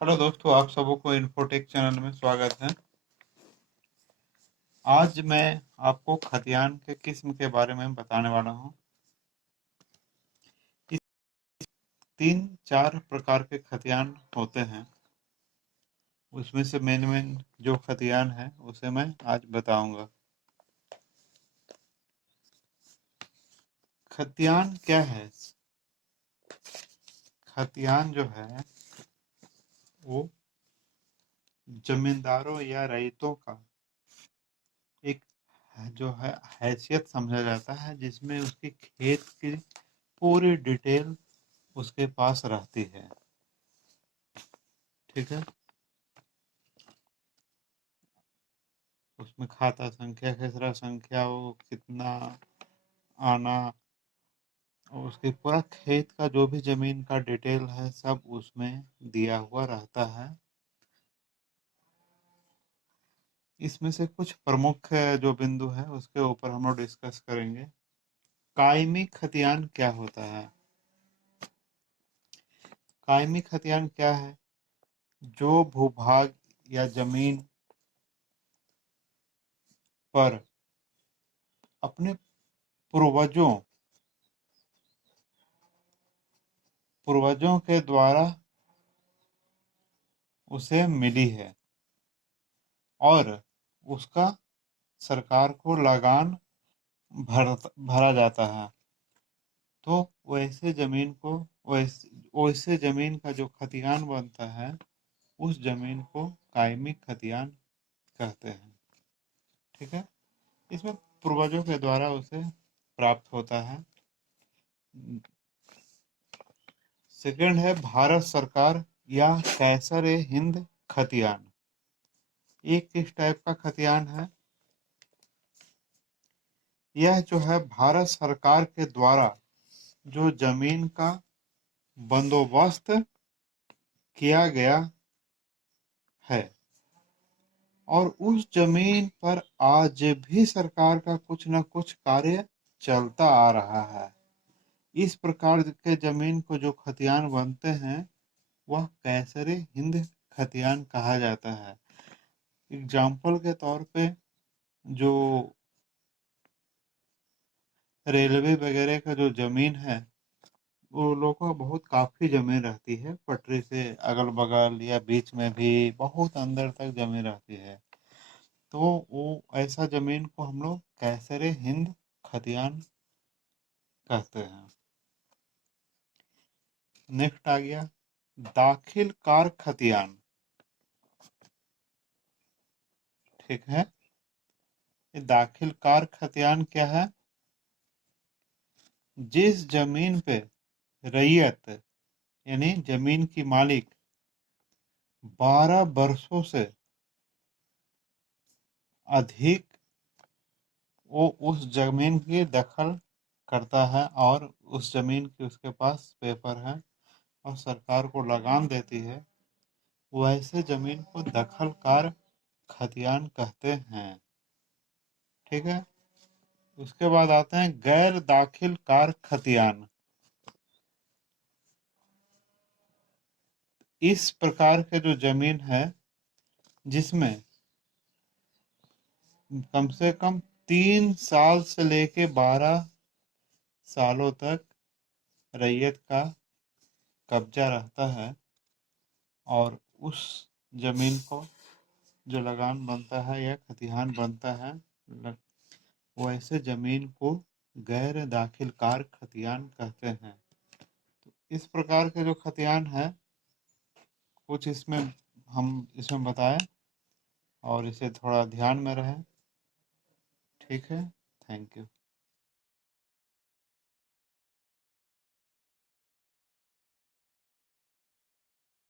Hello दोस्तों, आप सबको इन्फोटेक चैनल में स्वागत है। आज मैं आपको खतियान के किस्म के बारे में बताने वाला हूँ। इस 3-4 प्रकार के खतियान होते हैं। उसमें से मेन जो खतियान है उसे मैं आज बताऊंगा। खतियान क्या है? खतियान जो है वो जमींदारों या रईतों का एक जो है हैसियत समझा जाता है, जिसमें उसकी खेत की पूरी डिटेल उसके पास रहती है। ठीक है। उसमें खाता संख्या, खेसरा संख्या, वो कितना आना, और उसके पूरा खेत का जो भी जमीन का डिटेल है सब उसमें दिया हुआ रहता है। इसमें से कुछ प्रमुख जो बिंदु है उसके ऊपर हम लोग डिस्कस करेंगे। कायमी खतियान क्या होता है? कायमी खतियान क्या है? जो भूभाग या जमीन पर अपने पूर्वजों पूर्वजों के द्वारा उसे मिली है और उसका सरकार को लगान भरा जाता है। तो वैसे जमीन को वैसे वैसे जमीन का जो खतियान बनता है उस जमीन को कायमी खतियान कहते हैं। ठीक है। इसमें पूर्वजों के द्वारा उसे प्राप्त होता है। सेकंड है भारत सरकार या कैसर ए हिंद खतियान। एक किस टाइप का खतियान है? यह जो है भारत सरकार के द्वारा जो जमीन का बंदोबस्त किया गया है और उस जमीन पर आज भी सरकार का कुछ न कुछ कार्य चलता आ रहा है। इस प्रकार के जमीन को जो खतियान बनते हैं वह कैसरे हिंद खतियान कहा जाता है। एग्जाम्पल के तौर पे जो रेलवे वगैरह का जो जमीन है वो लोगों को बहुत काफ़ी जमीन रहती है, पटरी से अगल बगल या बीच में भी बहुत अंदर तक जमीन रहती है। तो वो ऐसा जमीन को हम लोग कैसरे हिंद खतियान कहते हैं। नेक्स्ट आ गया दाखिल कार खतियान। ठीक है। ये दाखिल कार खतियान क्या है? जिस जमीन पे रैयत यानी जमीन की मालिक 12 वर्षों से अधिक वो उस जमीन की दखल करता है और उस जमीन की उसके पास पेपर है और सरकार को लगान देती है, वैसे जमीन को दखलकार खतियान कहते हैं। ठीक है। उसके बाद आते हैं गैर दाखिल कार खतियान। इस प्रकार के जो जमीन है जिसमें कम से कम 3 साल से लेके 12 सालों तक रैयत का कब्जा रहता है और उस जमीन को जो लगान बनता है या खतियान बनता है, वैसे जमीन को गैर दाखिल कार खतियान कहते हैं। तो इस प्रकार के जो खतियान है कुछ इसमें हम इसमें बताएं और इसे थोड़ा ध्यान में रहे। ठीक है। Thank you.